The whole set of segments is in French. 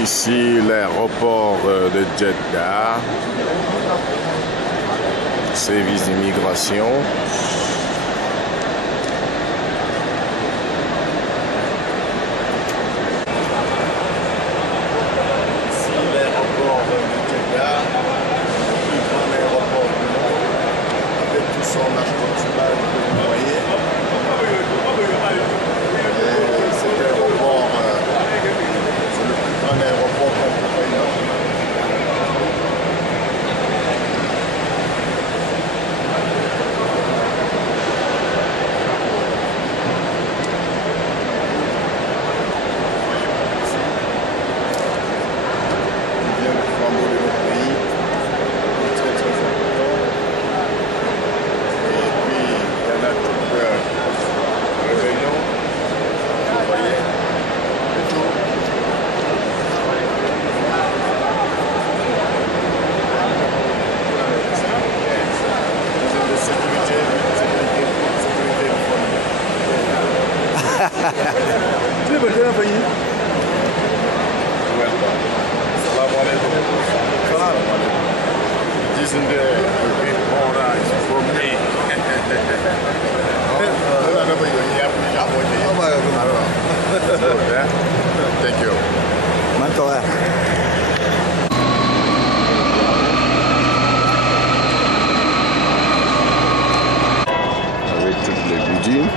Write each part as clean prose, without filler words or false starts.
Ici, l'aéroport de Jeddah, service d'immigration. Ici, l'aéroport de Jeddah, le plus grand aéroport du monde, avec tout son arche consulat que vous voyez. Cet aéroport, c'est le plus grand aéroport qu'on peut faire. Isn't there a big paradise for me? Thank you. Avec toutes les budgets.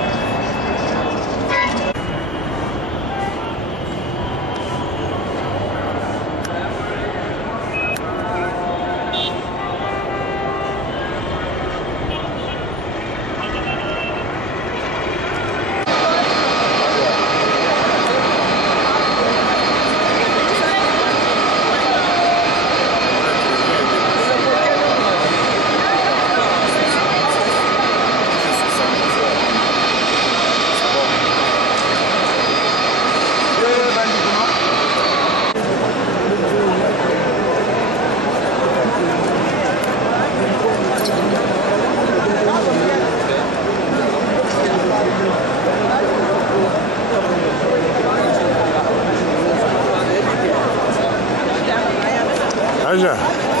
Aja,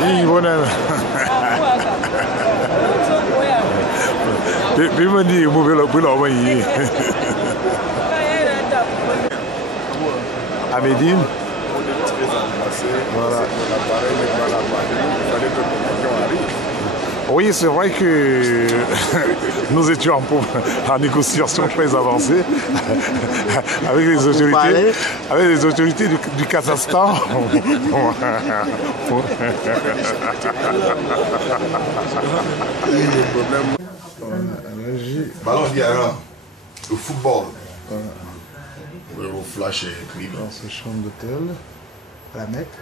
iyi bona. Bima ni mo bela wa yi. À Médine. Voilà. Oui, c'est vrai que nous étions en négociation très avancée avec les autorités du Kazakhstan. Ballon d'Iran, le football. Au flash et clip. Dans ce chambre d'hôtel, à la Mecque,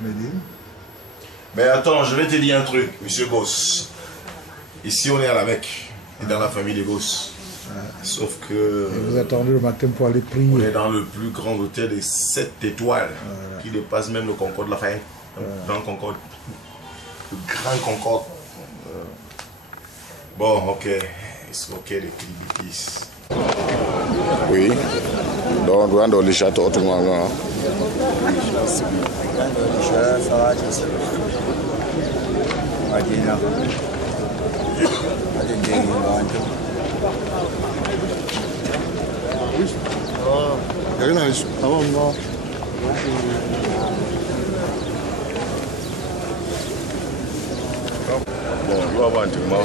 Médine. Mais attends, je vais te dire un truc, monsieur Goss. Ici, on est à la Mecque, et dans la famille des Goss. Sauf que... Et vous attendez le matin pour aller prier. On est dans le plus grand hôtel de 7 étoiles, qui dépasse même le Concorde Lafayette. Dans le Concorde. Le grand Concorde. Bon, ok. It's ok, les clips. Oui. Donc, on doit les châteaux autrement. Bon, je vais avoir un truc, je vais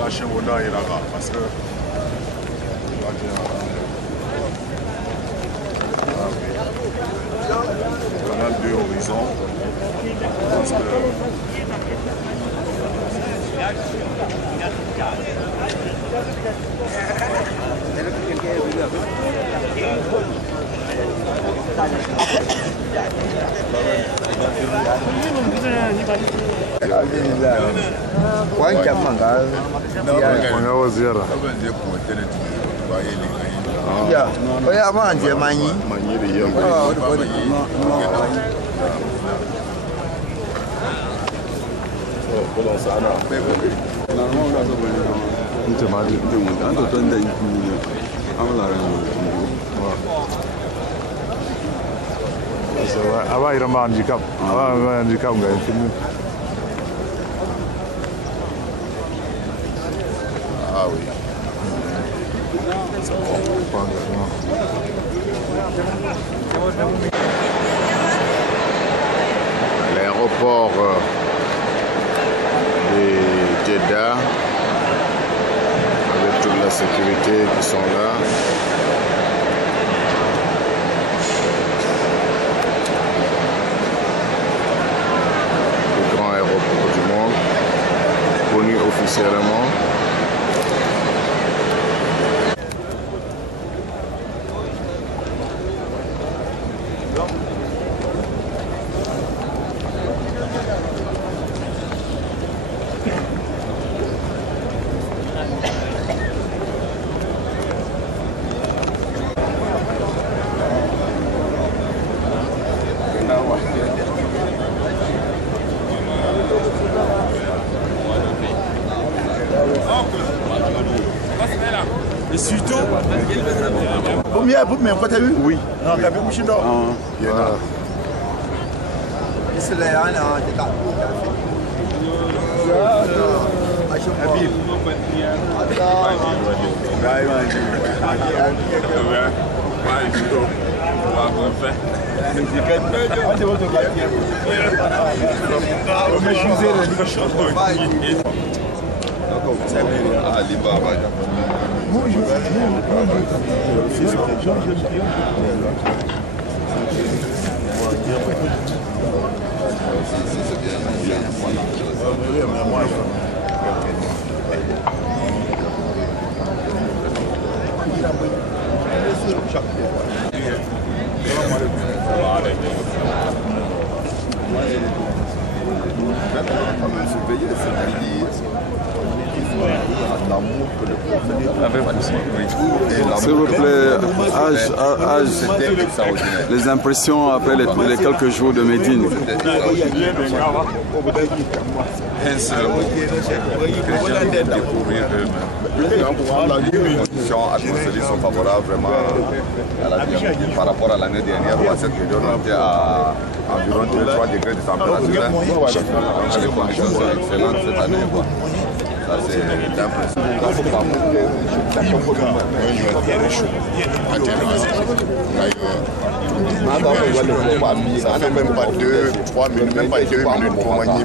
lâcher mon dent, il a parce que on a deux horizons. Parce que Avant, il y a un handicap. Avant, il y a un handicap, on gagne film. Ah oui. L'aéroport de Jeddah, avec toute la sécurité qui sont là. Le grand aéroport du monde, connu officiellement. Et surtout, Vous m'avez pas vu? Oui. Non, t'as vu Mouchido? Il y en a. S'il vous plaît, les impressions après les quelques jours de Médine. Les conditions atmosphériques sont favorables vraiment à la vie. Par rapport à l'année dernière où à cette période on était à environ 3 degrés de température. Les conditions sont excellentes cette année. Ça c'est l'impression. Ça fait même pas 2-3 minutes, même pas 2 minutes pour manier.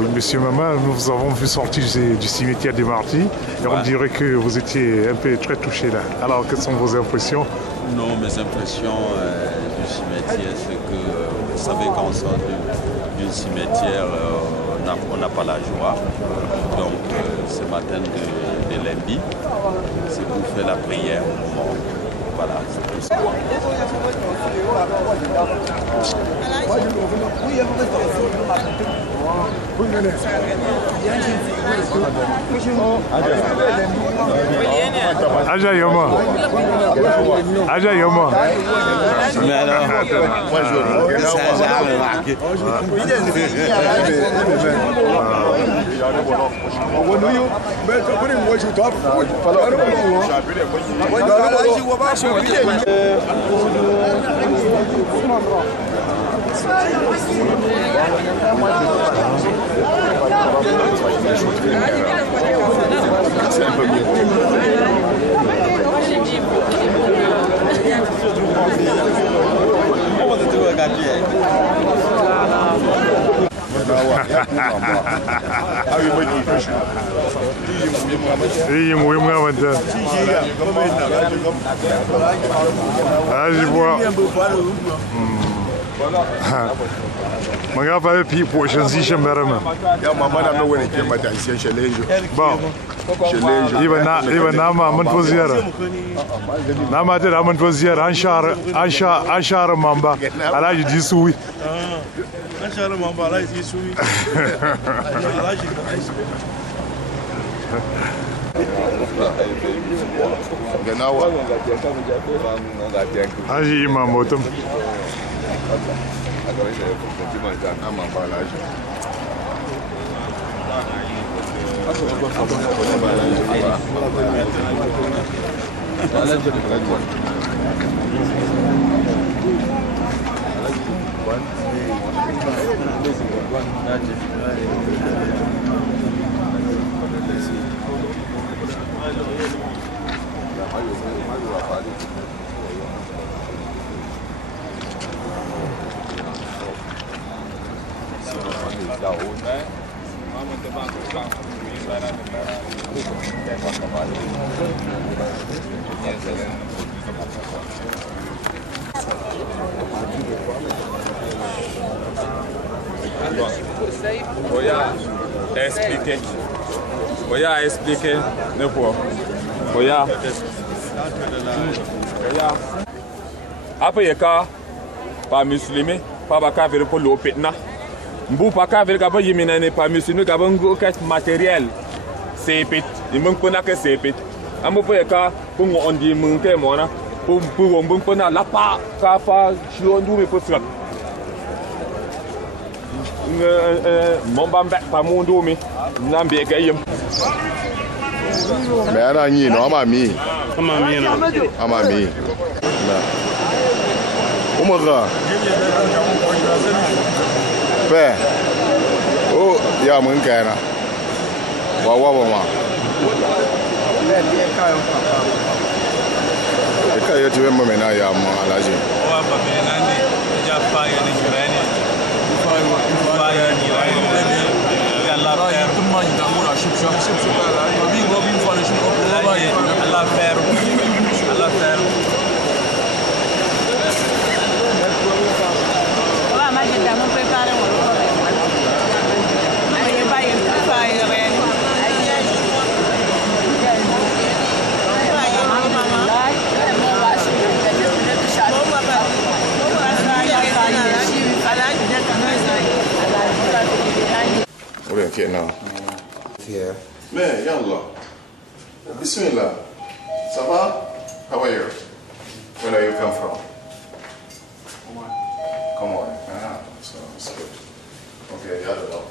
Oui, monsieur Maman, nous vous avons vu sortir du cimetière des Martyrs et on dirait que vous étiez un peu très touché là. Alors, quelles sont vos impressions? Non, mes impressions du cimetière, c'est que vous savez, quand on sort du cimetière, on n'a pas la joie. Donc, ce matin de lundi, c'est pour faire la prière. Bon, voilà, c'est tout ça. Aja Yoma. Aja Yoma. Mais alors, moi je remarqué. C'est un peu mieux. Iyi muhimu y'amata. Aji bois. Manga pas puis pour changer chamberma. Ya maman n'a pas oué les matin ici chez les gens. Bon. Iba na ma mun to ziyara. Na ma ta da mun to ziyara an share mamba. Alhaji Jisuwi. An share mamba Alhaji Jisuwi. Alhaji Haji Imam Motum. Voya expliquer ne po. Voya. Apa ya ka pa muslimi pa ba ka ver ko lo petna. Mbu pa ka ver ka ba yimina ne pa muslimi ka ba ngo ka matériel. Sepit, imung puna ke sepit. Ambo pa ya ka po ngo ondi mung ke mona. Po wong bung puna la pa ka fa shlo ndu me po srap. Mombamba pa mundu mi. Nambe ke yim. Mais ana nyi no amami. Amami no. Amami. Na. Umaga. Be. Oh, ya mun kana. Wa ma. Eka yetu wema mena ya ma alaji. Wa ba mena ni ja fa ya ni jirani. Fa ya ni jirani. Allah ya tumma ngamura shibsha. Bi go bi fa shi ko ba ya Allah fer. Allah fer. Wa ma je da mo prepare mo lo. Ai ba ya fa ya re. Ore fiena. Fier. Mais yallah. Bismillah. Ça va? How are you? Where are you come from? Come on. Ah, so it's good. Okay, yallah.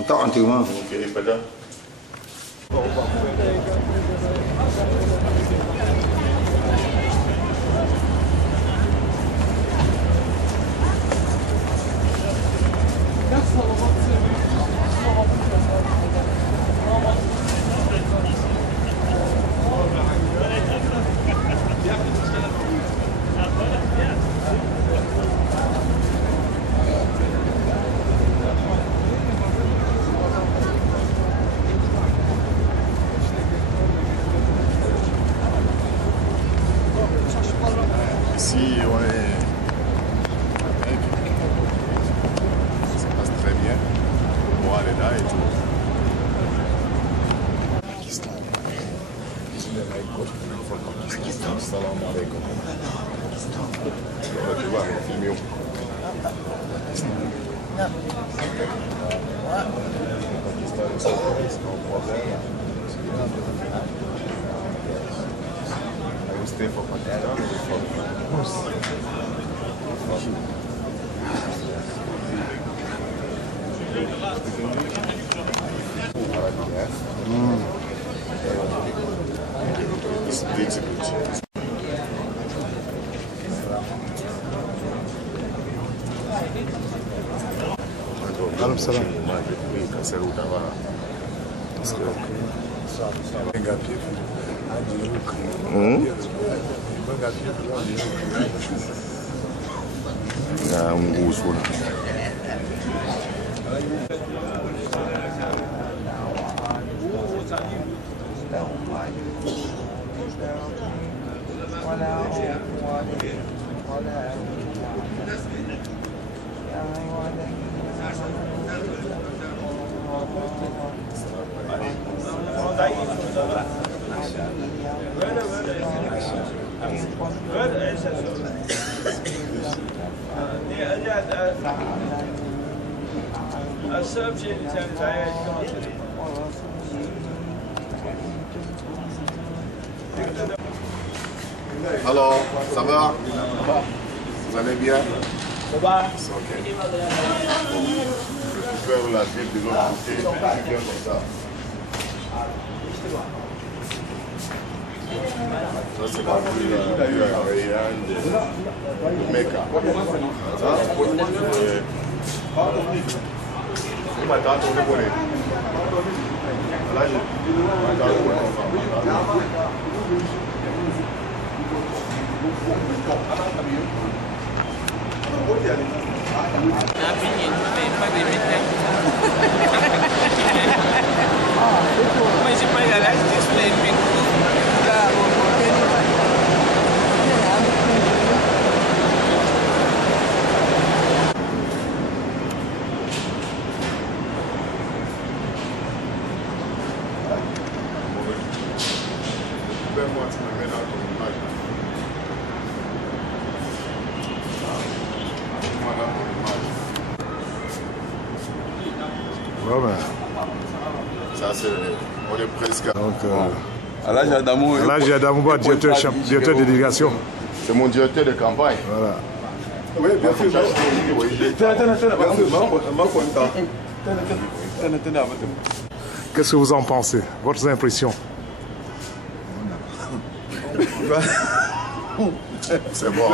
Entah antu mah. Okay, pada. Salam. Alors, ça va? Vous allez bien? Ça va? Ok. Je vais faire la ville de l'autre côté, je viens comme ça. Ça, c'est la ville aérienne de Mecca. Ça, c'est... On est presque... Donc, Alhaji Adamou, directeur de délégation. C'est mon directeur de campagne. Voilà. Oui, bien sûr. Qu'est-ce que vous en pensez? Votre impression? C'est bon.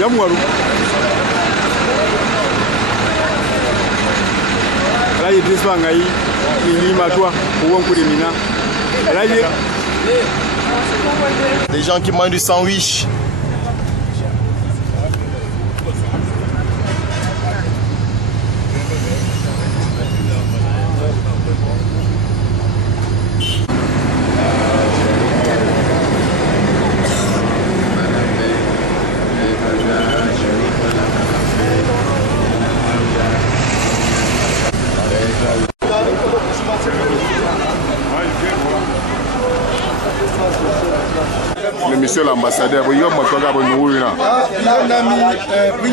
Yamwaru. Là, il dit Bangaï, il m'a toi, ou un coup de mina. Là, il des gens qui mangent du sandwich. Le monsieur l'ambassadeur, il y a un peu de nous. Il y a un ami, oui,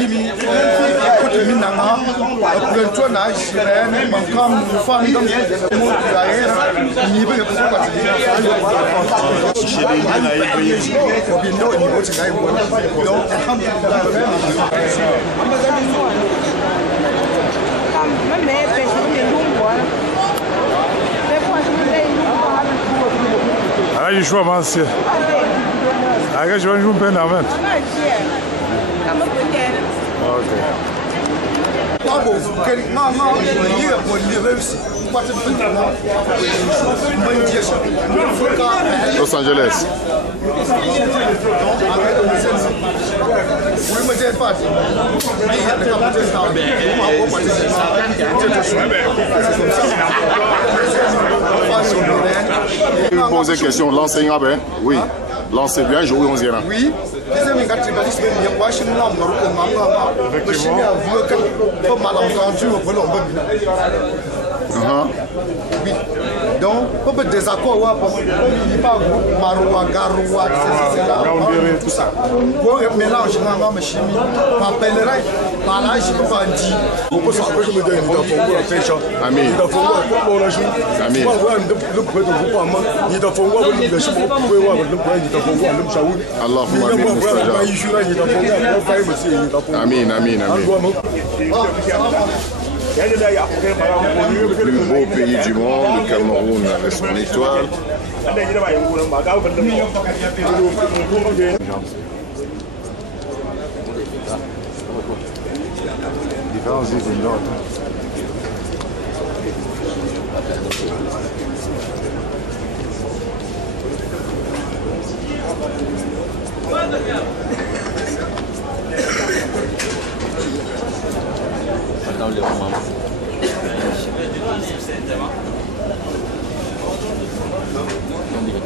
Aí João Mancia. Aí João João Benavente. Ok. Los Angeles. Poser question, l'enseignant, ben oui, lancez bien, jouer 11e. Oui, oui. Donc, on peut désaccord, il n'y a pas Maroua, Garoua, tout ça. Pour mélanger la chimie, par pèlerin, par l'âge, je peux pas dire. On peut s'approcher de la pêche. Amen. Amen. Amen. Le plus beau pays du monde, le Cameroun avec son étoile. Différents îles du Nord.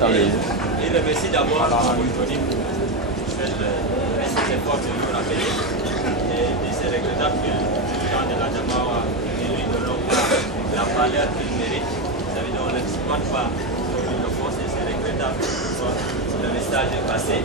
Et remercie d'abord l'opportunité pour faire ces efforts de nous rappeler. Et c'est regrettable que les gens de la Jamawa ne lui donnent pas la valeur qu'il mérite. Ça veut dire qu'on n'exploite pas le force et c'est regrettable. Le message est passé.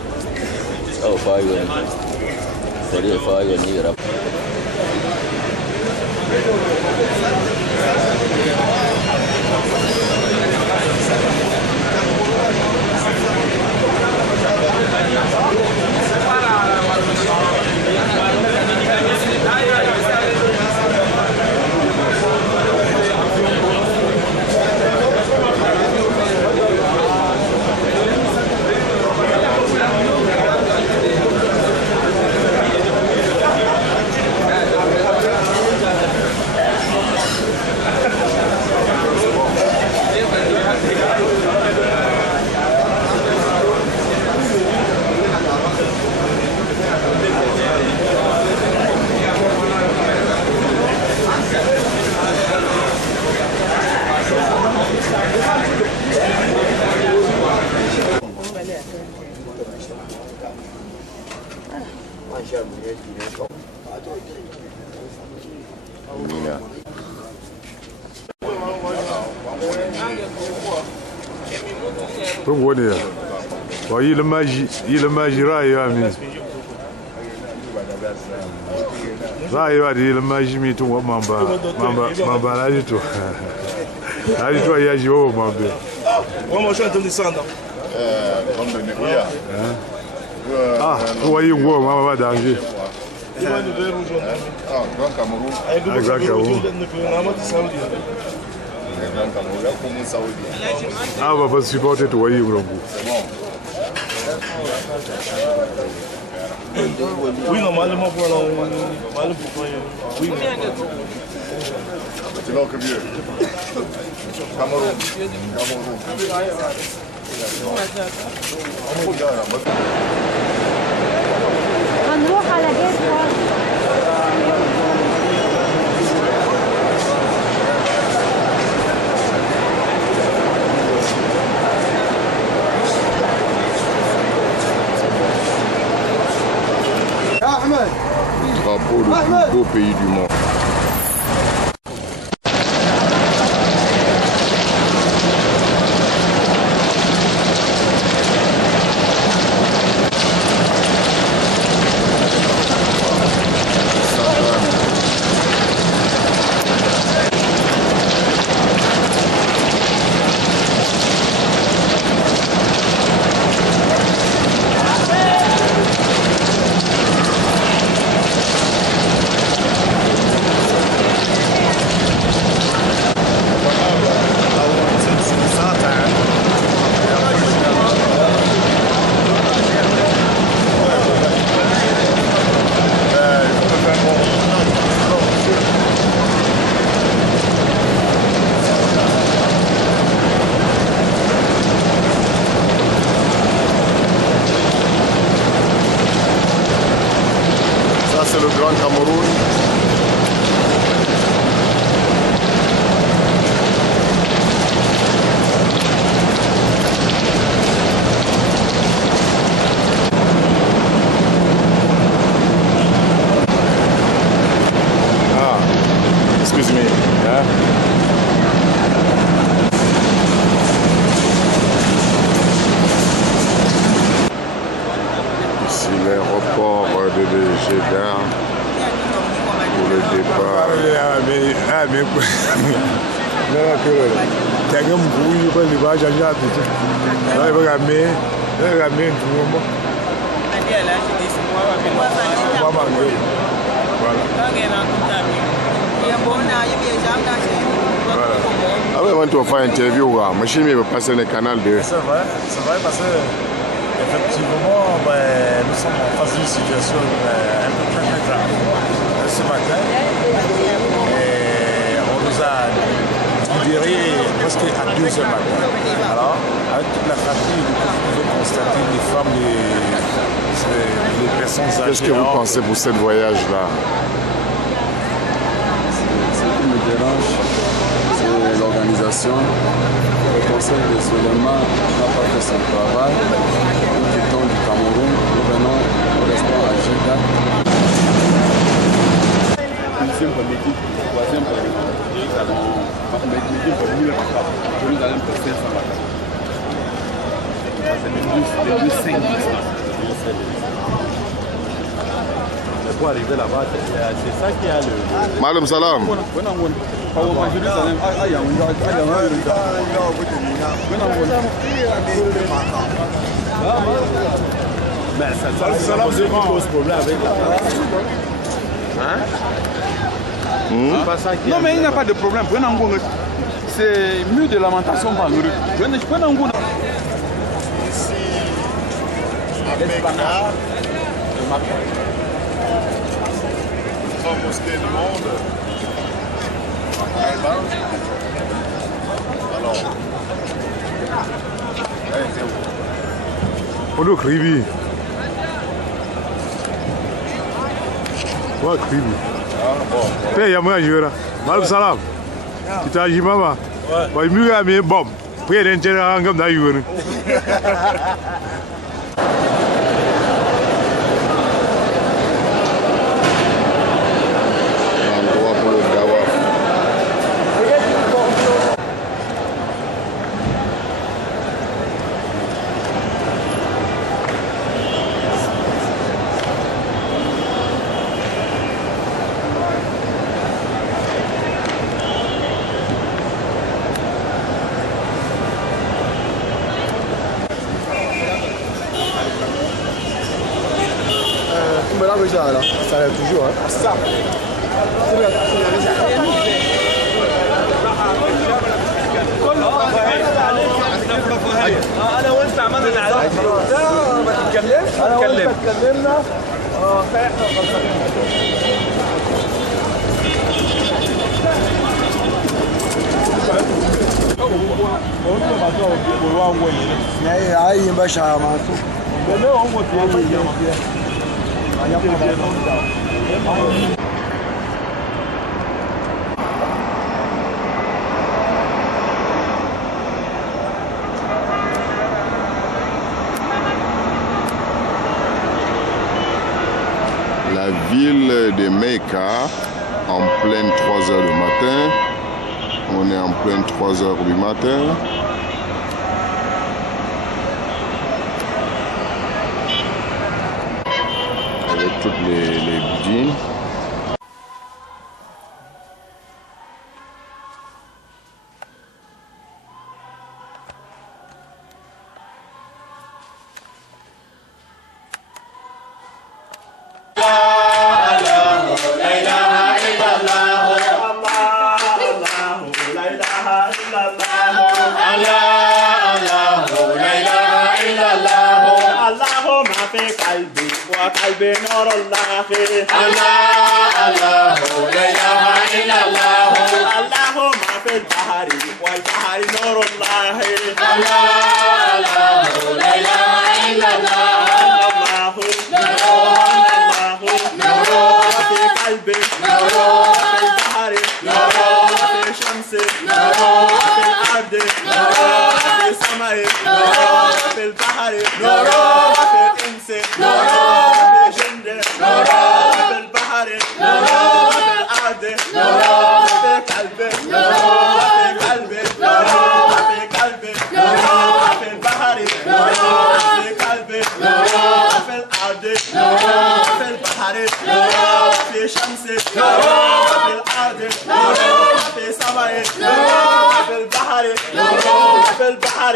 Il le magira et ami. Ça y va dire le magie mi tout mamba là du tout. Là du tout il y a joué mamba. Moi je suis en train de descendre. Ah, vous voyez où mama va danger. Ah, Grand Cameroun. Exactement. Ah, on va pas supporter toi, il est bon. Oui, normalement, pour oui. C'est donc mieux. Cameroun. هنروح على جيت Drapeau le plus beau pays du monde. C'est le Grand Cameroun. Ah, excuse me. Yeah. Ici l'aéroport de Jeddah pour le départ. Ah ouais, on va faire une interview. Machine va passer le canal de. C'est vrai parce que effectivement, nous sommes en face d'une situation un peu très grave. Ce matin, et on nous a libérés presque à 2h du matin. Alors, avec toute la famille, nous pouvons constater les femmes, les personnes âgées. Qu'est-ce que vous pensez pour ce voyage-là? Ce qui me dérange, c'est l'organisation. Le Conseil de Souleyman n'a pas fait son travail. Nous quittons du Cameroun, nous venons au restaurant à Jeddah. Deuxième pour l'équipe, troisième pour l'équipe. Nous allons pour 500 la carte. C'est le plus 5 pour arriver là-bas, c'est ça qui a le... Malum Salam. Ça pose problème avec la Non mais il n'y a pas de problème. C'est mieux de lamentation par le Ici, à Mekka, grande mosquée du monde. Alors, on doit crier. On va crier. T'es y'a moi jouer là. Malum Salam. Tu t'as dit maman. Ouais. Mieux à mes bombes. Puis il y a un comme d'ailleurs. Là, ça lève toujours. Hein. Ça. انا وانت عملنا العلاقه ما تتكلمش. La ville de Mecca, en pleine 3 heures du matin. On est en pleine 3 heures du matin. Avec toutes les buildings. قلبي نور الله الله الله لا اله الا الله الله ما في البحر والبحر نور الله الله الله لا اله الا الله الله نور في قلبي نور في البحر نور في شمسي نور في الارض نور في السماء نور في البحر نور في الانس نور في شمسي في الأرض في سماء في البحر في البحر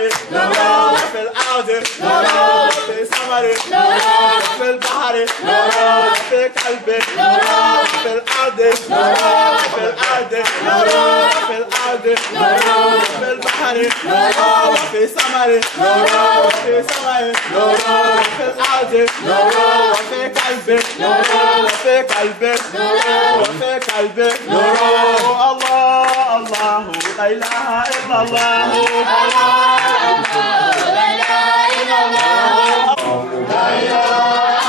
في الأرض في سماء في البحر في قلبي في الأرض في الأرض في الأرض في البحر في سماء في سماء في الأرض في قلبي في قلبي وفي قلبي الله الله لا اله الا الله لا اله الا الله لا اله الا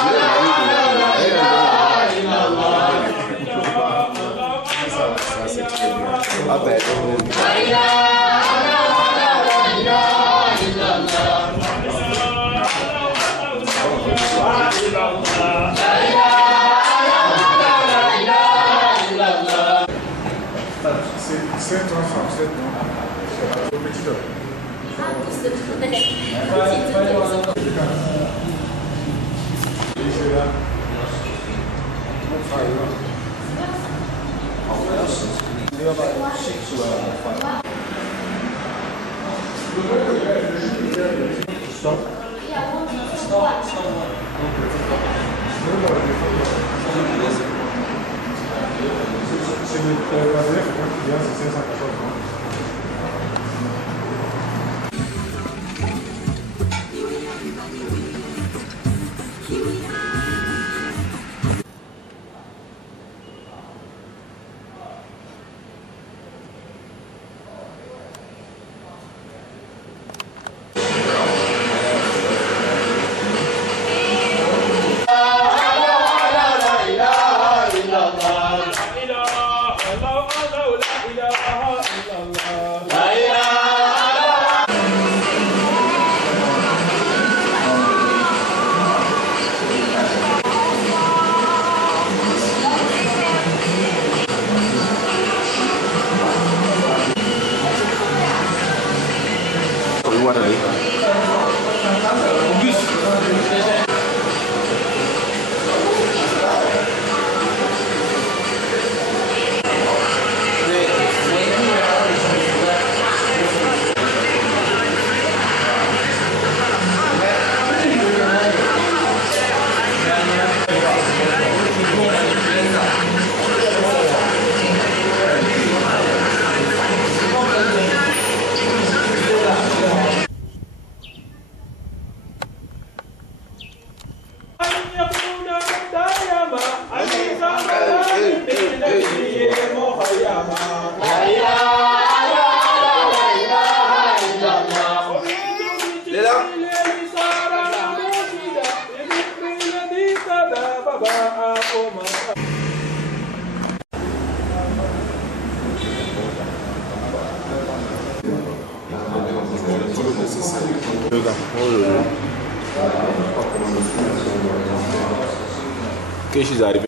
Qu'est-ce qui est arrivé?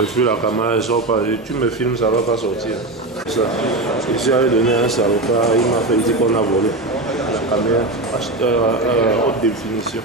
Je suis la caméra, elle sort pas. Tu me filmes, ça va pas sortir. Ça. Ici, j'avais donné un salopard, il m'a fait dire qu'on a volé la caméra haute définition.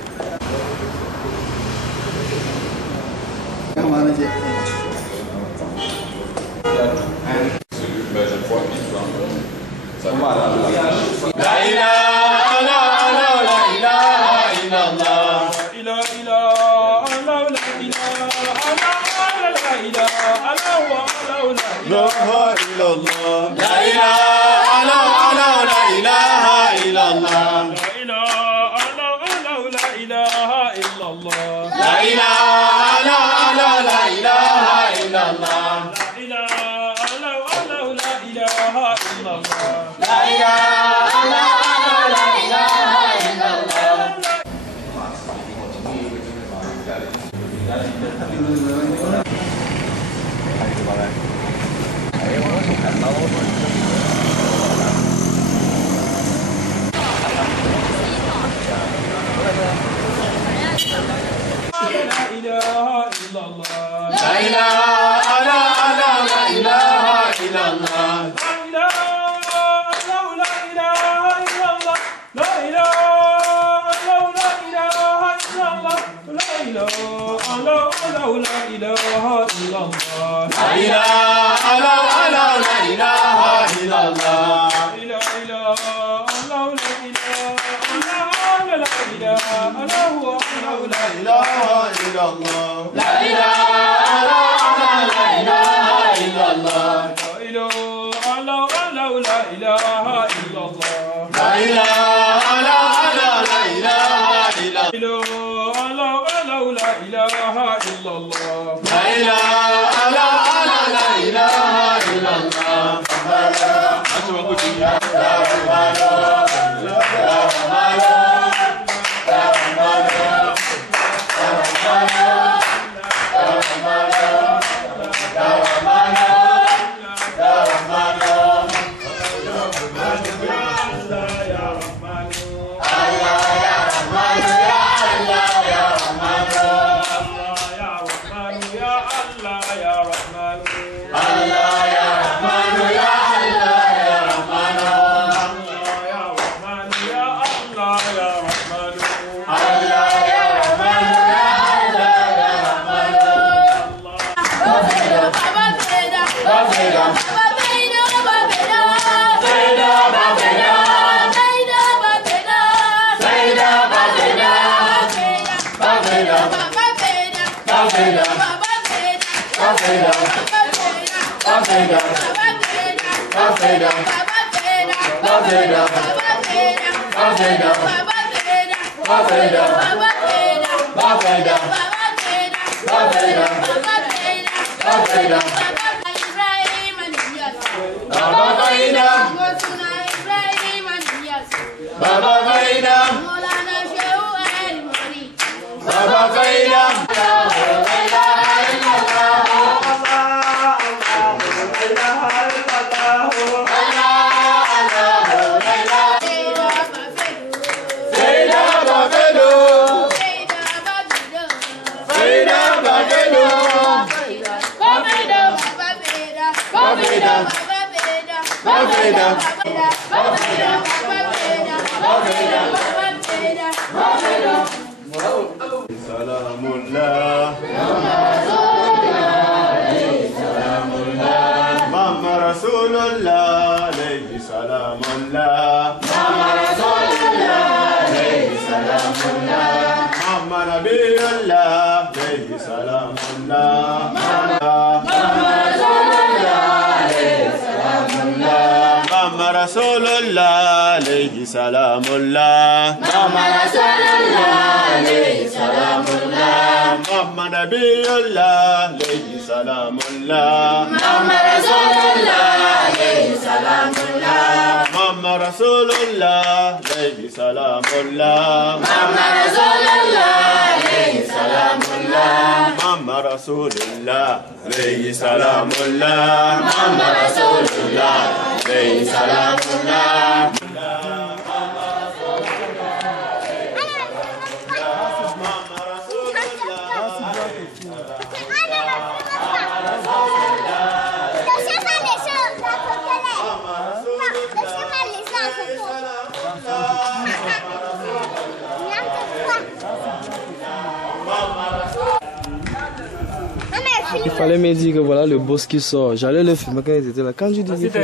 Il fallait me dire que voilà le boss qui sort. J'allais le filmer quand ils étaient là. Quand tu dis qu'il faut...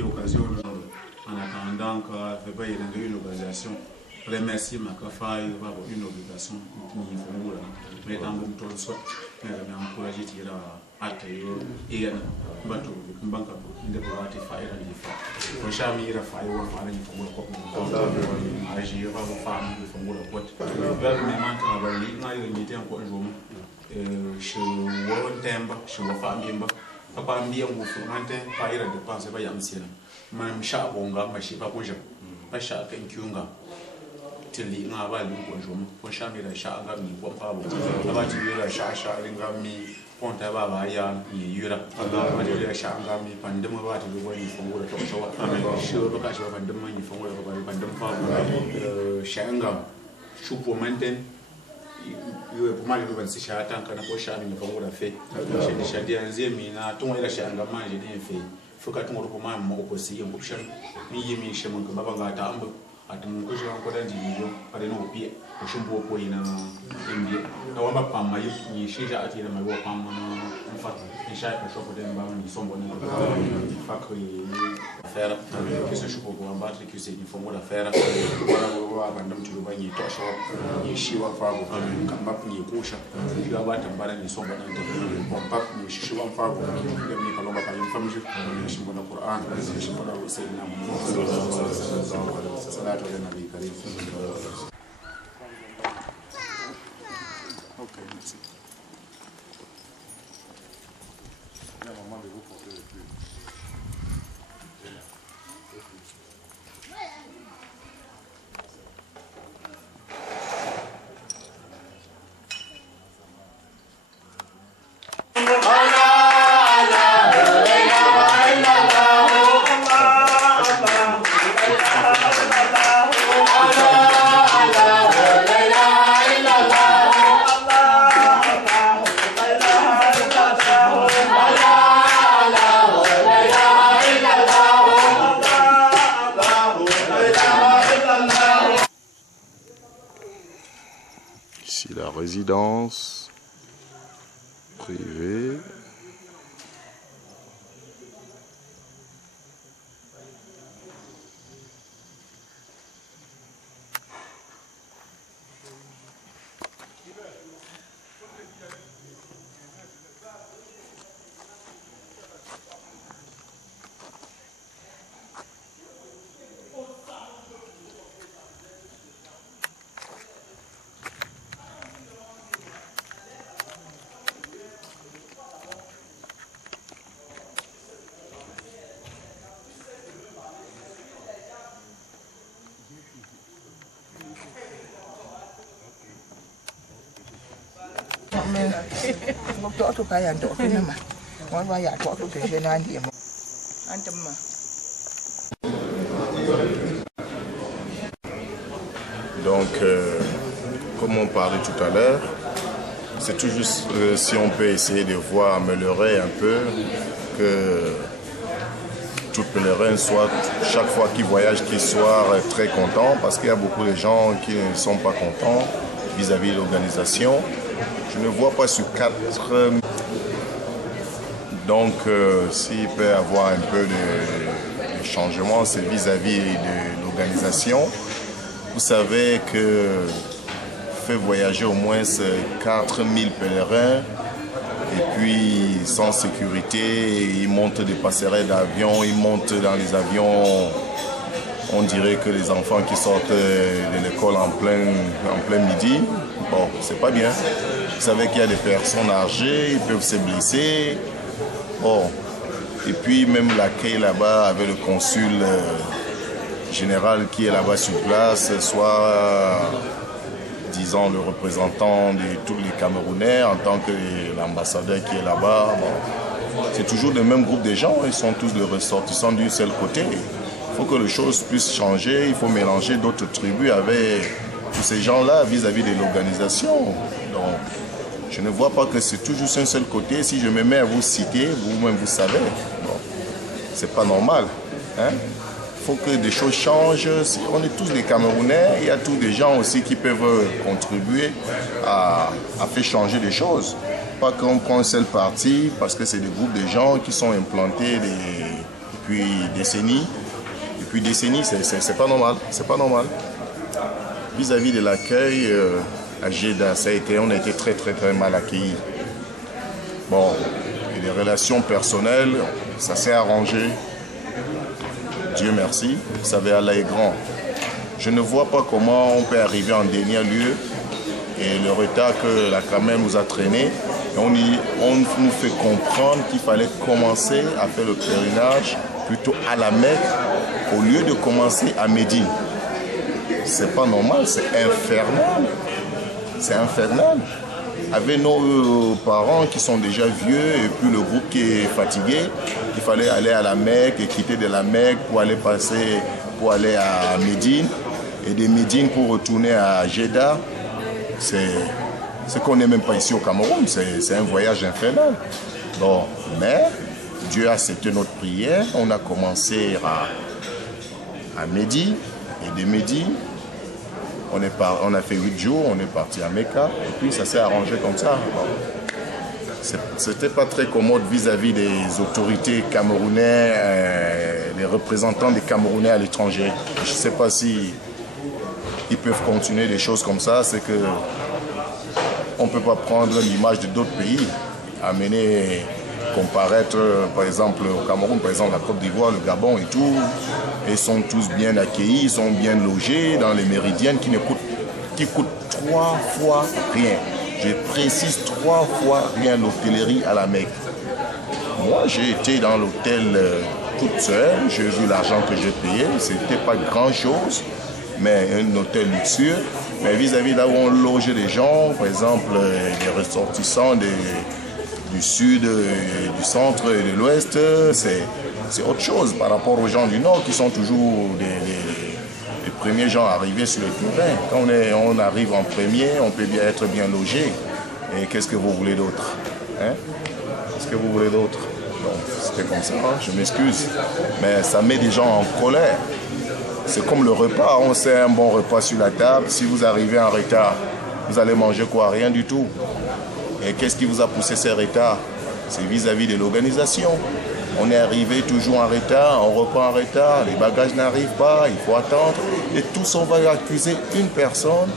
occasion en attendant que il y ait une organisation. Remercier ma café une obligation qui mais dans le temps soit mais encourager tirer à tailleur et un bateau une banque de boîte faire les faire pour jamais ir faire ou faire une formule comme agir pas faire une formule quoi vers mes manques à lui n'a eu une idée encore jour chez Warren Temba chez Wafa Mimba papa mbia ngufu mante pa ira dépense ba yamsira man sha bonga ma shi pa ko jam ba sha kan kyunga tili nga ba lu ko jom ko sha mi da sha ga mi ko pa bo ba ti ira sha ringa mi ponta ba ba ya ni yura Allah ba ti sha ga mi pandum ba ti lu ni fongo da to shawa shi ba ka shi pandum ni fongo da ba pandum pa sha nga shupo manten iwe pumali ndo bansi shata kana ko shami ni fango da fe shedi shedi anzie mina tunga ila shanga manje ni fe fuka tunga ko ma mo ko si ngo shan ni yimi shamun ka babanga ta ambu atun ko shan ko dan jibiyo pare no pie ko shumbo ko ina imbie na wamba pamma ni shija ati na mago pamma no fa ni sha ka shoko den ba ni sombo ni fa ko faire que ce chopo ko amba que c'est ni fango da faire wala wa bandam tu ba ni to sho ni shiwa fa ko kamba ni kusha ni ba tambara ni sombo dan ta bomba ni shiwa fa ko ni kalomba ka yin famji ni shimbo na Qur'an ni shimbo na sayyidina Muhammad sallallahu alaihi wasallam salatu ala nabi karim. Okay, merci. Il y a un moment de vous porter le plus. Ici la résidence privée. Donc, comme on parlait tout à l'heure, c'est tout juste si on peut essayer de voir, améliorer un peu, que tout pèlerin soit, chaque fois qu'il voyage, qu'il soit très content, parce qu'il y a beaucoup de gens qui ne sont pas contents vis-à-vis de l'organisation. Je ne vois pas sur 4. Donc, s'il peut y avoir un peu de changement, c'est vis-à-vis de l'organisation. Vous savez que fait voyager au moins 4000 pèlerins et puis sans sécurité, ils montent des passerelles d'avions, ils montent dans les avions. On dirait que les enfants qui sortent de l'école en plein midi, bon, c'est pas bien. Vous savez qu'il y a des personnes âgées, ils peuvent se blesser. Bon, et puis même l'accueil là-bas avec le consul général qui est là-bas sur place, soit, disons, le représentant de tous les Camerounais en tant que l'ambassadeur qui est là-bas. Bon, c'est toujours le même groupe de gens, ils sont tous les ressortissants d'un seul côté. Il faut que les choses puissent changer, il faut mélanger d'autres tribus avec tous ces gens-là vis-à-vis de l'organisation. Donc, je ne vois pas que c'est toujours un seul côté. Si je me mets à vous citer, vous-même vous savez, bon, c'est pas normal. Hein? Il faut que des choses changent. On est tous des Camerounais, il y a tous des gens aussi qui peuvent contribuer à faire changer des choses. Pas qu'on prend un seul parti, parce que c'est des groupes de gens qui sont implantés depuis décennies. Depuis décennies, c'est pas normal. C'est pas normal. Vis-à-vis de l'accueil à Jeddah, on a été très mal accueillis. Bon, et les relations personnelles, ça s'est arrangé. Dieu merci, vous savez, Allah est grand. Je ne vois pas comment on peut arriver en dernier lieu et le retard que la caméra nous a traîné. On nous fait comprendre qu'il fallait commencer à faire le pèlerinage plutôt à la Mecque au lieu de commencer à Médine. C'est pas normal, c'est infernal. C'est infernal. Avec nos parents qui sont déjà vieux et puis le groupe qui est fatigué, il fallait aller à la Mecque et quitter de la Mecque pour aller à Médine et de Médine pour retourner à Jeddah. C'est qu'on n'est même pas ici au Cameroun, c'est un voyage infernal. Bon, mais Dieu a accepté notre prière, on a commencé à Médine et de Médine, on a fait 8 jours, on est parti à Mecca, et puis ça s'est arrangé comme ça. Bon. C'était pas très commode vis-à-vis des autorités camerounais, les représentants des Camerounais à l'étranger. Je ne sais pas si ils peuvent continuer des choses comme ça, c'est que on ne peut pas prendre l'image de d'autres pays, amener, comparaître, par exemple au Cameroun, par exemple la Côte d'Ivoire, le Gabon et tout, ils sont tous bien accueillis, ils sont bien logés dans les méridiennes qui coûtent 3 fois rien. Je précise 3 fois rien l'hôtellerie à la Mecque. Moi j'ai été dans l'hôtel toute seule, j'ai vu l'argent que j'ai payé, c'était pas grand chose, mais un hôtel luxueux. Mais vis-à-vis là où on logeait les gens, par exemple les ressortissants du sud, du centre et de l'ouest, c'est autre chose par rapport aux gens du nord qui sont toujours les premiers gens arrivés sur le terrain. Quand on arrive en premier, on peut bien être bien logé. Et qu'est-ce que vous voulez d'autre, hein? Qu'est-ce que vous voulez d'autre? Donc c'était comme ça, hein? Je m'excuse. Mais ça met des gens en colère. C'est comme le repas, on sert un bon repas sur la table. Si vous arrivez en retard, vous allez manger quoi? Rien du tout. Et qu'est-ce qui vous a poussé ces retards? C'est vis-à-vis de l'organisation. On est arrivé toujours en retard, on reprend en retard, les bagages n'arrivent pas, il faut attendre. Et tous, on va accuser une personne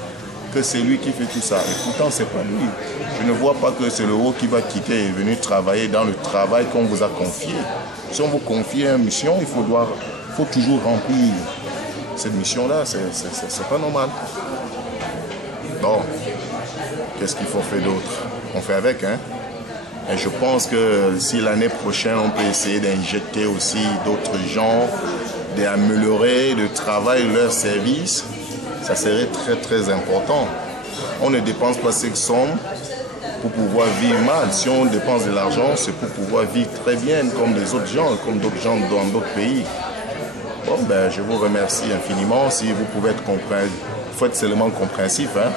que c'est lui qui fait tout ça. Et pourtant, c'est pas lui. Je ne vois pas que c'est le haut qui va quitter et venir travailler dans le travail qu'on vous a confié. Si on vous confie une mission, il faut toujours remplir cette mission-là. C'est pas normal. Bon, qu'est-ce qu'il faut faire d'autre? On fait avec, hein? Et je pense que si l'année prochaine, on peut essayer d'injecter aussi d'autres gens, d'améliorer le travail, leur service, ça serait très important. On ne dépense pas ces sommes pour pouvoir vivre mal. Si on dépense de l'argent, c'est pour pouvoir vivre très bien comme les autres gens, comme d'autres gens dans d'autres pays. Bon, ben, je vous remercie infiniment. Si vous pouvez être compréhensif, il faut être seulement compréhensif, hein?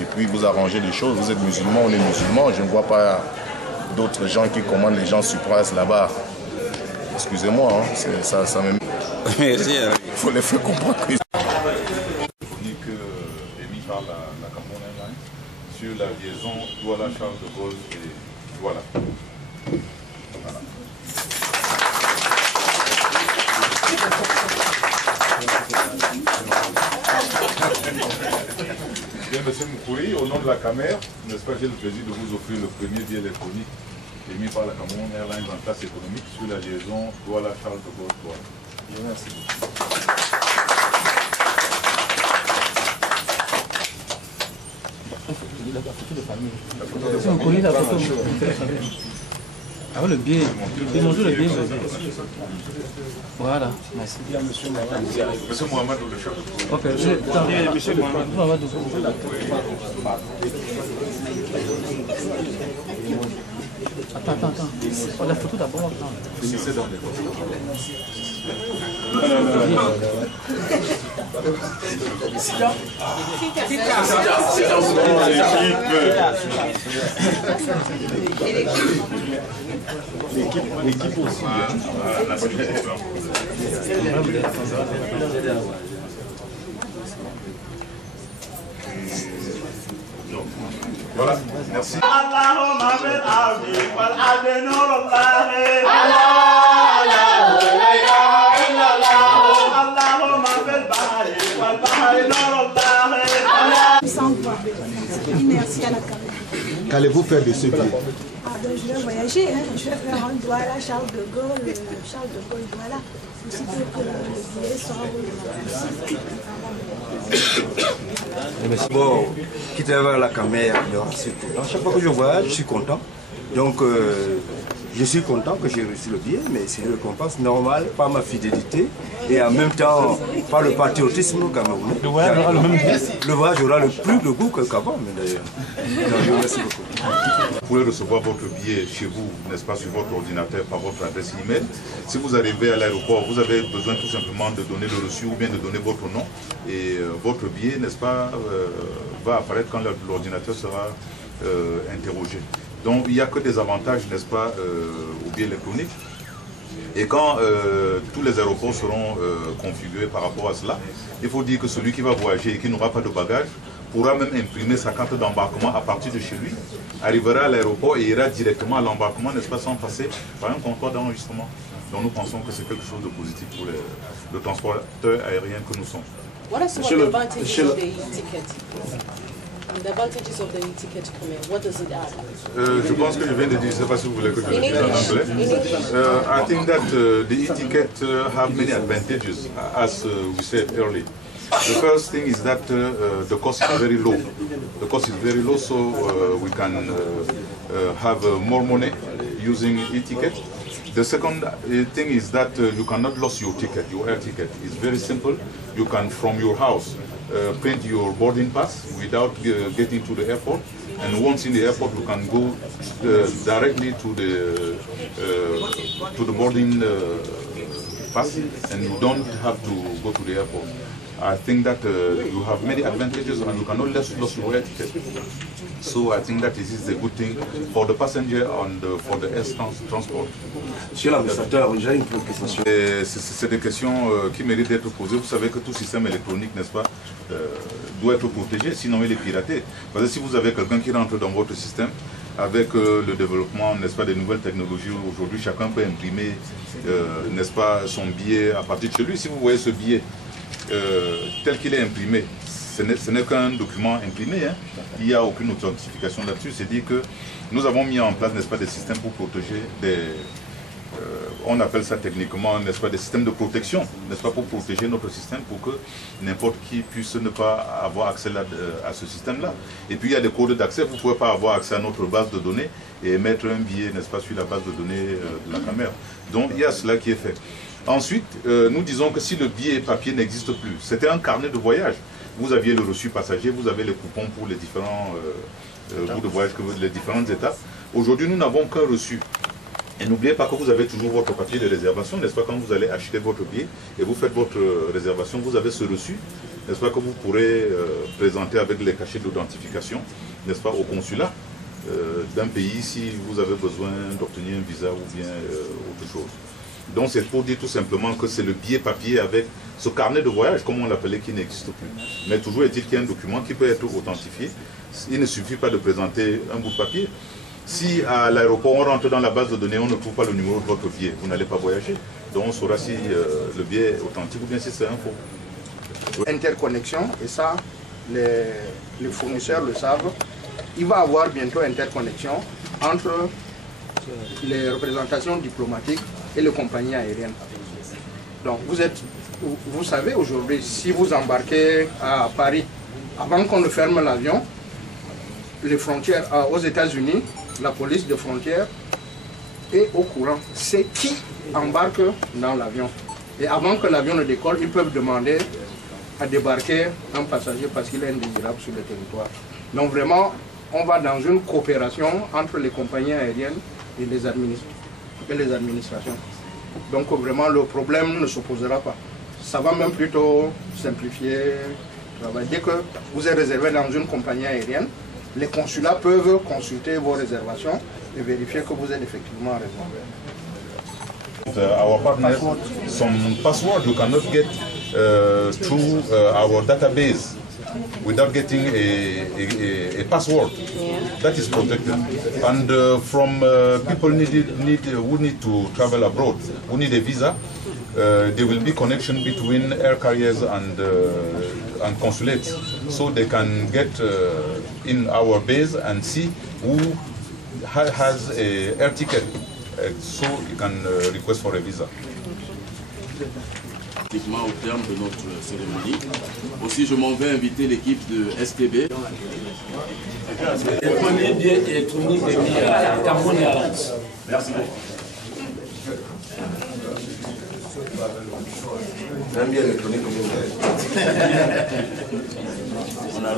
Et puis vous arrangez les choses. Vous êtes musulman, on est musulman. Je ne vois pas d'autres gens qui commandent les gens sur place là-bas. Excusez-moi, hein, ça même. Merci. Il faut les faire comprendre que. Dit que émis par la Cameroun Airlines sur la liaison Douala-Charles de Gaulle et voilà. Bien, monsieur Moukoui, au nom de la caméra, n'est-ce pas, j'ai le plaisir de vous offrir le premier billet électronique émis par la Cameroun Airlines en classe économique sur la liaison Douala-Charles de Gaulle. Merci beaucoup. La photo de famille. Ah, le billet. Demandez le billet. Voilà, merci. Monsieur Mohamed ou le chef. Ok, monsieur Mohamed. Attends. Oh, la photo d'abord. Finissez dans les l'équipe aussi. Voilà, merci. Allahumma bil ardi wal ardi nurullah. Allahumma bil bahri wal bahri nurullah. Sans voix. Merci à la caméra. Qu'allez-vous faire de ce billet? Je vais voyager, hein. Je vais faire un Douala, Charles de Gaulle, Douala. Aussitôt que le billet sera Bon, quitter vers la caméra, à chaque fois que je voyage, je suis content. Donc, je suis content que j'ai reçu le billet, mais c'est une récompense normale par ma fidélité et en même temps par le patriotisme camerounais. Le voyage aura le même goût. Le voyage aura le plus de goût qu'avant, d'ailleurs. Je vous remercie beaucoup. Vous pouvez recevoir votre billet chez vous, n'est-ce pas, sur votre ordinateur par votre adresse email. Si vous arrivez à l'aéroport, vous avez besoin tout simplement de donner le reçu ou bien de donner votre nom. Et votre billet, n'est-ce pas, va apparaître quand l'ordinateur sera interrogé. Donc il n'y a que des avantages, n'est-ce pas, au billet électronique. Et quand tous les aéroports seront configurés par rapport à cela, il faut dire que celui qui va voyager et qui n'aura pas de bagages pourra même imprimer sa carte d'embarquement à partir de chez lui, arrivera à l'aéroport et ira directement à l'embarquement, n'est-ce pas, sans passer par un comptoir d'enregistrement. Donc nous pensons que c'est quelque chose de positif pour le transporteur aérien que nous sommes. What are some of the advantages of the e-ticket? The advantages of the e-ticket coming, what does it add? Je pense que je viens de dire, je ne sais pas si vous voulez que je le dise en anglais. I think that the e-ticket have many advantages, as we said earlier. The first thing is that the cost is very low. The cost is very low, so we can have more money using e-ticket. The second thing is that you cannot lose your ticket, your air ticket. It's very simple. You can, from your house, print your boarding pass without getting to the airport. And once in the airport, you can go directly to the boarding pass, and you don't have to go to the airport. I think that you have many advantages and you cannot lose your air ticket. So I think that this is a good thing for the passenger and for the air transport. Monsieur l'ambassadeur, j'ai une question. C'est des questions qui méritent d'être posées. Vous savez que tout système électronique, n'est-ce pas, doit être protégé, sinon il est piraté. Parce que si vous avez quelqu'un qui rentre dans votre système, avec le développement, n'est-ce pas, des nouvelles technologies, aujourd'hui chacun peut imprimer, n'est-ce pas, son billet à partir de chez lui. Si vous voyez ce billet tel qu'il est imprimé, ce n'est qu'un document imprimé, hein. Il n'y a aucune authentification là-dessus. C'est dire que nous avons mis en place, n'est-ce pas, des systèmes pour protéger on appelle ça techniquement, n'est-ce pas, des systèmes de protection, n'est-ce pas, pour protéger notre système, pour que n'importe qui puisse ne pas avoir accès à ce système-là. Et puis il y a des codes d'accès, vous ne pouvez pas avoir accès à notre base de données et mettre un billet, n'est-ce pas, sur la base de données de la caméra. Donc il y a cela qui est fait. Ensuite, nous disons que si le billet papier n'existe plus, c'était un carnet de voyage. Vous aviez le reçu passager, vous avez les coupons pour les différents bouts de voyage, les différentes étapes. Aujourd'hui, nous n'avons qu'un reçu. Et n'oubliez pas que vous avez toujours votre papier de réservation, n'est-ce pas, quand vous allez acheter votre billet et vous faites votre réservation, vous avez ce reçu, n'est-ce pas, que vous pourrez présenter avec les cachets d'identification, n'est-ce pas, au consulat d'un pays si vous avez besoin d'obtenir un visa ou bien autre chose. Donc c'est pour dire tout simplement que c'est le billet papier avec ce carnet de voyage, comme on l'appelait, qui n'existe plus. Mais toujours est-il qu'il y a un document qui peut être authentifié. Il ne suffit pas de présenter un bout de papier. Si à l'aéroport on rentre dans la base de données, on ne trouve pas le numéro de votre billet, vous n'allez pas voyager. Donc on saura si le billet est authentique ou bien si c'est un faux. Interconnexion, et ça, les fournisseurs le savent. Il va y avoir bientôt interconnexion entre les représentations diplomatiques et les compagnies aériennes. Donc vous savez aujourd'hui, si vous embarquez à Paris, avant qu'on ne ferme l'avion, les frontières aux États-Unis, la police des frontières est au courant, c'est qui embarque dans l'avion. Et avant que l'avion ne décolle, ils peuvent demander à débarquer un passager parce qu'il est indésirable sur le territoire. Donc vraiment, on va dans une coopération entre les compagnies aériennes et les administrations. Donc vraiment, le problème ne s'opposera pas. Ça va même plutôt simplifier le travail. Dès que vous êtes réservé dans une compagnie aérienne, les consulats peuvent consulter vos réservations et vérifier que vous êtes effectivement réservé. Our partners, some password you cannot get through our database without getting a password. Yeah. That is protected. And from people who need to travel abroad, who need a visa, there will be connection between air carriers and consulates, so they can get in our base and see who has a air ticket, so you can request for a visa. Au terme de notre cérémonie. Aussi, je m'en vais inviter l'équipe de STB. Merci beaucoup. J'aime bien électronique comme On a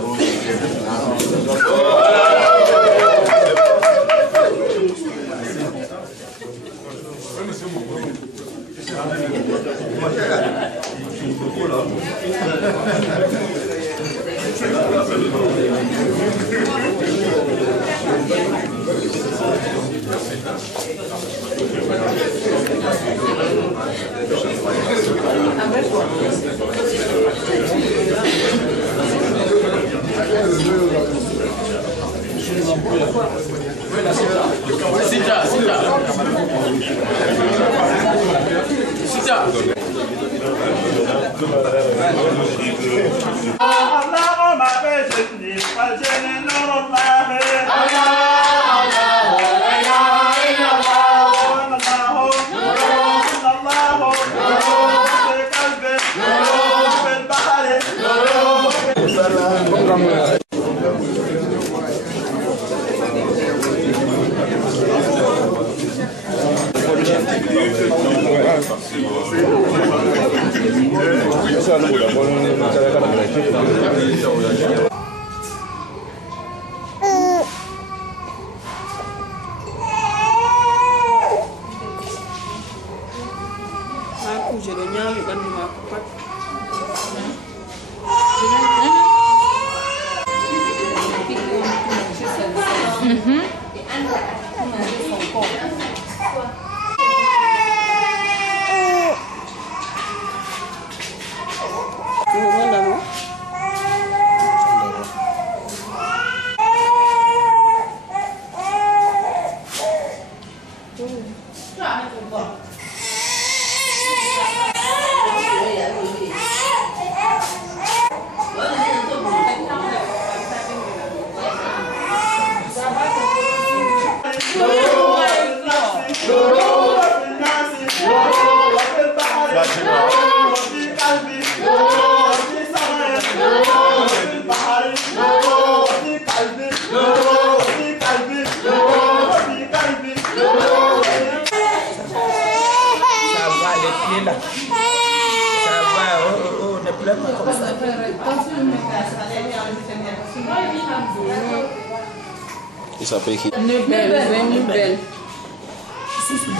Il s'appelle qui? Belle.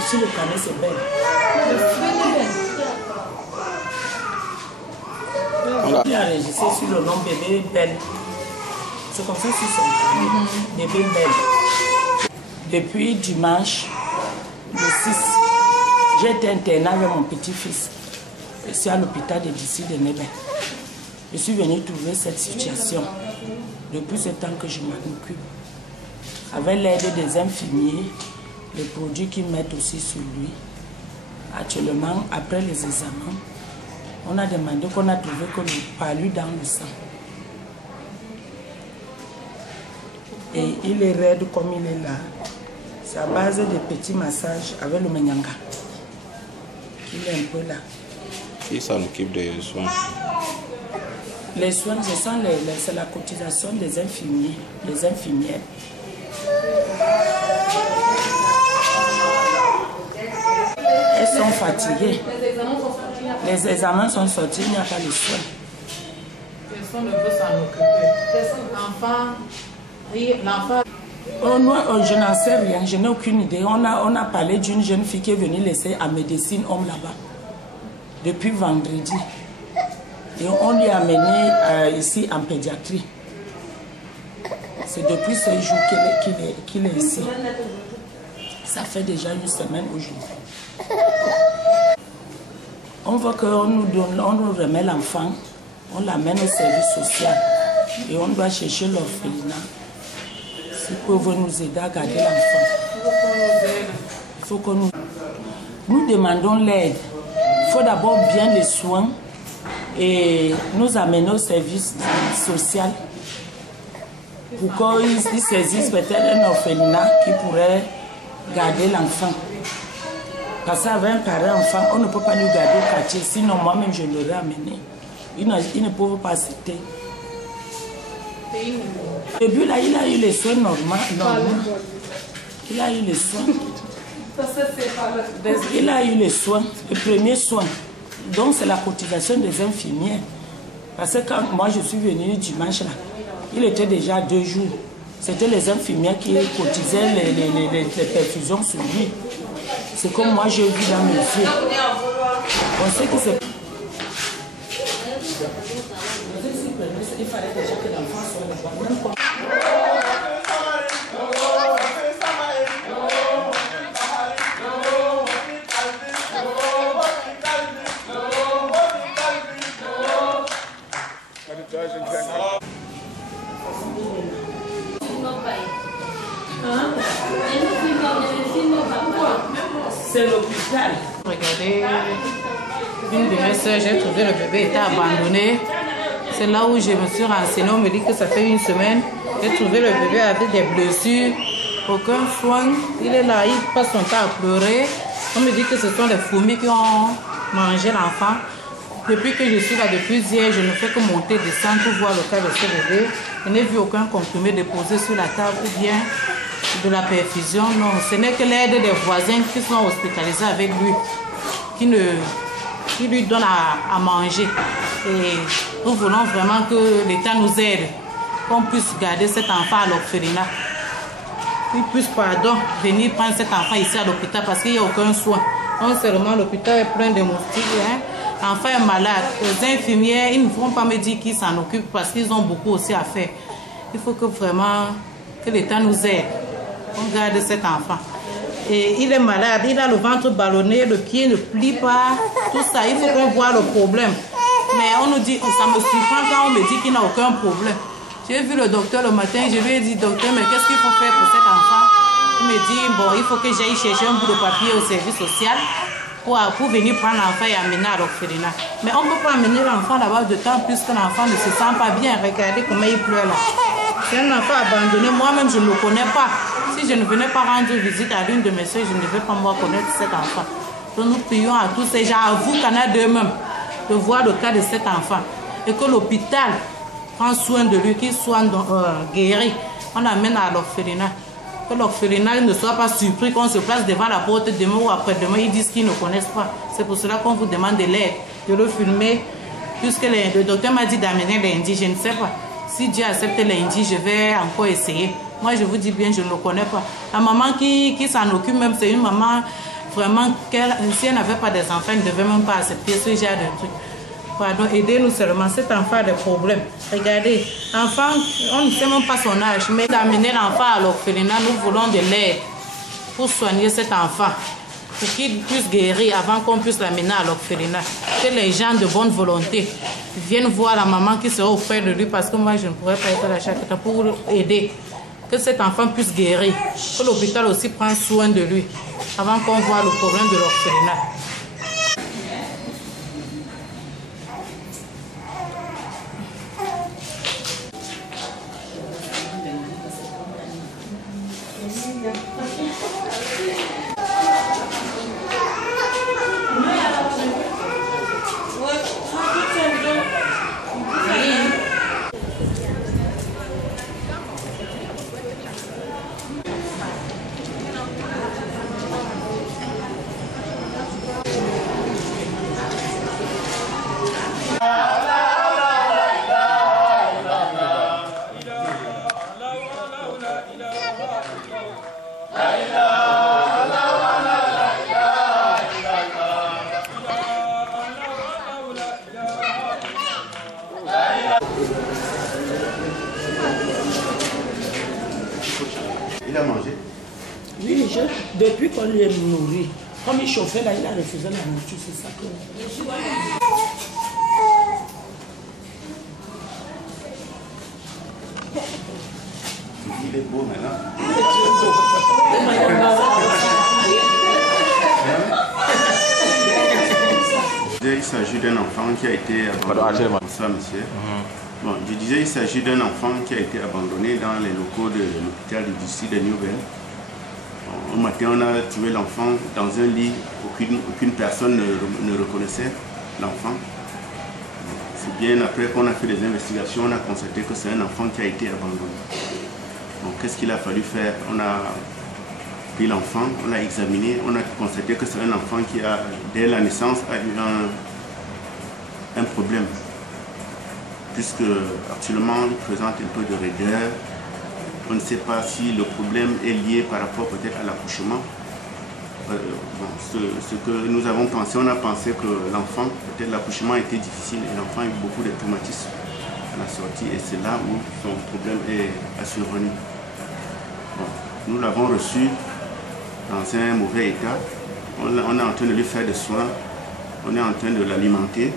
Si le canet c'est belle. Il a enregistré sur le nom bébé Belle. C'est comme ça sur son canet. Bébé Belle. Depuis dimanche, le 6, j'ai été internée avec mon petit-fils. Je suis à l'hôpital de d'ici de Nébé. Je suis venue trouver cette situation. Depuis ce temps que je m'en occupe. Avec l'aide des infirmiers, les produits qu'ils mettent aussi sur lui. Actuellement, après les examens, on a demandé qu'on a trouvé que le palu dans le sang. Et il est raide comme il est là. C'est à base de petits massages avec le menyanga. Il est un peu là. Qui s'en occupe des soins? Les soins, c'est la cotisation des infirmiers, des infirmières. sont fatigués. Les examens sont sortis, il n'y a pas de soins. Personne ne veut s'en occuper. L'enfant... Je n'en sais rien, je n'ai aucune idée. On a parlé d'une jeune fille qui est venue laisser à médecine homme là-bas depuis vendredi. Et on lui a amené ici en pédiatrie. C'est depuis ce jour qu'il est ici. Ça fait déjà une semaine aujourd'hui. On veut qu'on nous remet l'enfant, on l'amène au service social et on doit chercher l'orphelinat. S'ils peuvent nous aider à garder l'enfant. Il faut que nous demandons l'aide. Il faut d'abord bien les soins et nous amener au service social pour qu'ils saisissent peut-être un orphelinat qui pourrait garder l'enfant. Parce qu'avec un pareil enfant, on ne peut pas lui garder au quartier, sinon moi-même je l'aurais amené. Ils ne peuvent pas accepter. Au début, là, il a eu les soins normaux. Il a eu les soins. Il a eu les soins, les premiers soins. Donc c'est la cotisation des infirmières. Parce que quand moi je suis venue dimanche là, il était déjà 2 jours. C'était les infirmières qui cotisaient les perfusions sur lui. C'est comme moi j'ai vu dans mes yeux. On sait que c'est... Il fallait déjà que l'enfant soit là-bas. C'est l'hôpital. Regardez, une de mes soeurs, j'ai trouvé le bébé était abandonné. C'est là où je me suis renseignée. On me dit que ça fait 1 semaine. J'ai trouvé le bébé avec des blessures, aucun soin. Il est là, il passe son temps à pleurer. On me dit que ce sont les fourmis qui ont mangé l'enfant. Depuis que je suis là, depuis hier, je ne fais que monter, descendre pour voir le cas de ce bébé. Je n'ai vu aucun comprimé déposé sur la table ou bien de la perfusion. Non, ce n'est que l'aide des voisins qui sont hospitalisés avec lui, qui lui donnent à manger. Et nous voulons vraiment que l'État nous aide, qu'on puisse garder cet enfant à l'orphelinat. Qu'il puisse, venir prendre cet enfant ici à l'hôpital parce qu'il n'y a aucun soin. Non seulement l'hôpital est plein de moustiques, l'enfant est malade. Les infirmières, ils ne vont pas me dire qu'ils s'en occupent parce qu'ils ont beaucoup aussi à faire. Il faut que vraiment que l'État nous aide. On garde cet enfant. Et il est malade, il a le ventre ballonné, le pied ne plie pas, tout ça. Il faut qu'on voit le problème. Mais on nous dit, ça me surprend quand on me dit qu'il n'a aucun problème. J'ai vu le docteur le matin, je lui ai dit, docteur, mais qu'est-ce qu'il faut faire pour cet enfant? Il me dit, bon, il faut que j'aille chercher un bout de papier au service social pour venir prendre l'enfant et amener à l'orphelinat. Mais on ne peut pas amener l'enfant là-bas de temps puisque l'enfant ne se sent pas bien. Regardez comment il pleure là. C'est un enfant abandonné, moi-même je ne le connais pas. Si je ne venais pas rendre visite à l'une de mes soeurs, je ne vais pas moi connaître cet enfant. Donc nous prions à tous ces gens, à vous Canada eux-mêmes, de voir le cas de cet enfant. Et que l'hôpital prend soin de lui, qu'il soit guéri. On l'amène à l'orphelinat. Que l'orphelinat ne soit pas surpris qu'on se place devant la porte demain ou après-demain, ils disent qu'ils ne connaissent pas. C'est pour cela qu'on vous demande de l'aide, de le filmer. Puisque le docteur m'a dit d'amener lundi, je ne sais pas. Si Dieu accepte lundi, je vais encore essayer. Moi, je vous dis bien, je ne le connais pas. La maman qui s'en occupe même, c'est une maman vraiment, si elle n'avait pas des enfants, elle ne devait même pas accepter ce genre de truc. Pardon, aidez-nous seulement. Cet enfant a des problèmes. Regardez, l'enfant, on ne sait même pas son âge, mais d'amener l'enfant à l'orphelinat, nous voulons de l'aide pour soigner cet enfant, pour qu'il puisse guérir avant qu'on puisse l'amener à l'orphelinat. Que les gens de bonne volonté viennent voir la maman qui sera auprès de lui, parce que moi, je ne pourrais pas être là chaque temps pour aider. Que cet enfant puisse guérir, que l'hôpital aussi prenne soin de lui, avant qu'on voit le problème de l'orphelinat. Il a mangé? Oui, depuis qu'on lui a nourri, comme il chauffait là, il a refusé la nourriture, c'est ça que... Il est beau maintenant. Il s'agit d'un enfant qui a été abandonné. Bonsoir, monsieur. Bon, je disais, il s'agit d'un enfant qui a été abandonné dans les locaux de l'hôpital du district de Nouvelle. Au matin, on a trouvé l'enfant dans un lit. Aucune personne ne reconnaissait l'enfant. C'est bien après qu'on a fait des investigations, on a constaté que c'est un enfant qui a été abandonné. Donc, qu'est-ce qu'il a fallu faire? On a pris l'enfant, on l'a examiné, on a constaté que c'est un enfant qui a, dès la naissance, a eu un problème. Puisque actuellement, il présente un peu de raideur. On ne sait pas si le problème est lié par rapport peut-être à l'accouchement. Ce que nous avons pensé, on a pensé que l'enfant, peut-être l'accouchement était difficile et l'enfant a eu beaucoup de traumatismes à la sortie et c'est là où son problème est survenu. Bon, nous l'avons reçu dans un mauvais état. On est en train de lui faire des soins, on est en train de l'alimenter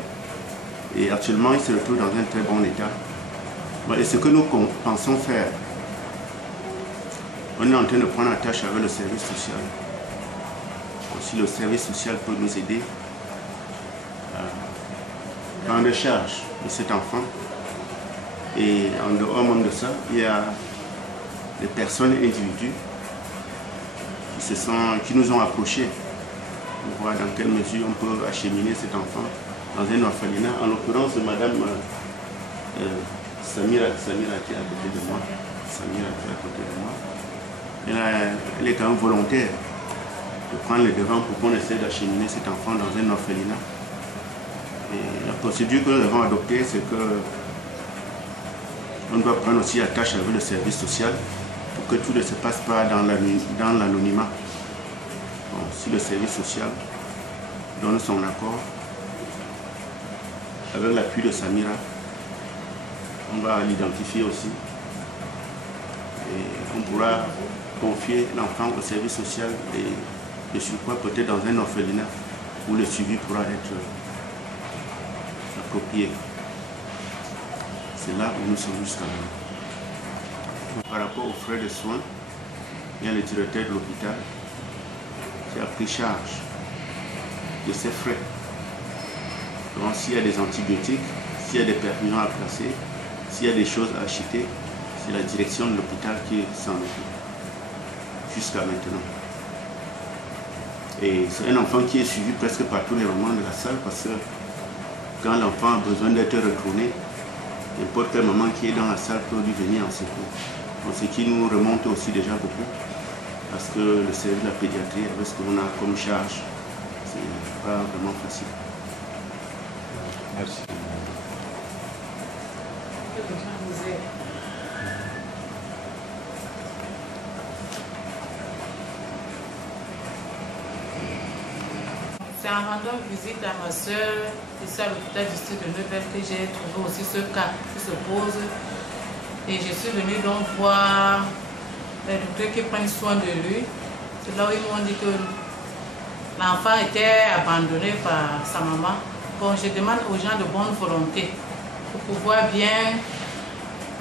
et actuellement il se retrouve dans un très bon état. Bon, et ce que nous pensons faire, on est en train de prendre la tâche avec le service social. Si le service social peut nous aider à prendre charge de cet enfant. Et en dehors même de ça, il y a des personnes individus qui nous ont approchés pour voir dans quelle mesure on peut acheminer cet enfant dans un orphelinat. En l'occurrence, madame Samira qui est à côté de moi. Elle est quand même volontaire de prendre le devant pour qu'on essaie d'acheminer cet enfant dans un orphelinat. Et la procédure que nous avons adoptée, c'est que on doit prendre aussi la tâche avec le service social pour que tout ne se passe pas dans l'anonymat. Bon, si le service social donne son accord, avec l'appui de Samira, on va l'identifier aussi. Et on pourra confier l'enfant au service social et de surcroît peut-être dans un orphelinat où le suivi pourra être approprié. C'est là où nous sommes jusqu'à maintenant. Par rapport aux frais de soins, il y a le directeur de l'hôpital qui a pris charge de ces frais. Donc s'il y a des antibiotiques, s'il y a des perfusions à placer, s'il y a des choses à acheter, c'est la direction de l'hôpital qui s'en occupe jusqu'à maintenant. Et c'est un enfant qui est suivi presque par tous les moments de la salle parce que quand l'enfant a besoin d'être retourné, n'importe quel moment qui est dans la salle peut lui venir en secours. Donc, ce qui nous remonte aussi déjà beaucoup parce que le service de la pédiatrie, avec ce qu'on a comme charge, c'est pas vraiment facile. Merci. C'est en rendant visite à ma soeur, ici à l'hôpital du district de Neuvelle, que j'ai trouvé aussi ce cas qui se pose. Et je suis venue donc voir les docteurs qui prennent soin de lui. C'est là où ils m'ont dit que l'enfant était abandonné par sa maman. Bon, je demande aux gens de bonne volonté pour pouvoir bien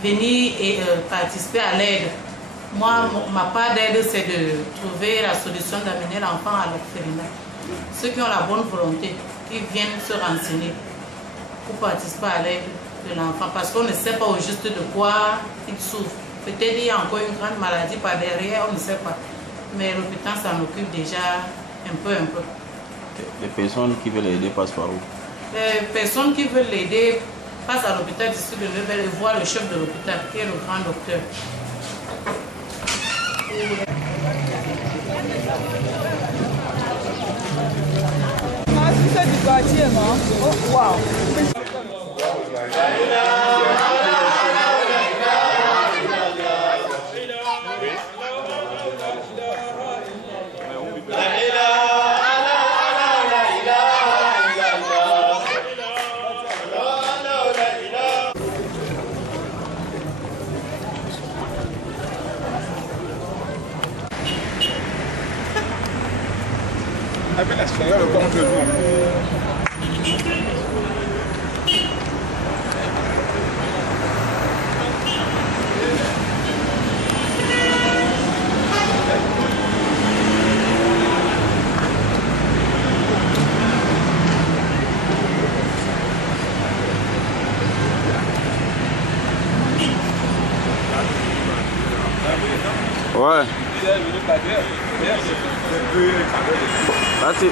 venir et participer à l'aide. Moi, ma part d'aide, c'est de trouver la solution d'amener l'enfant à l'orphelinat. Ceux qui ont la bonne volonté, qui viennent se renseigner pour participer à l'aide de l'enfant, parce qu'on ne sait pas au juste de quoi il souffre. Peut-être il y a encore une grande maladie par derrière, on ne sait pas. Mais l'hôpital s'en occupe déjà un peu. Les personnes qui veulent l'aider passent par où? Les personnes qui veulent l'aider passent à l'hôpital du district de Neuvelle et voient le chef de l'hôpital, qui est le grand docteur. C'est du quartier, non? Oh, wow. avait l'extérieur contre nous. Ouais. Merci.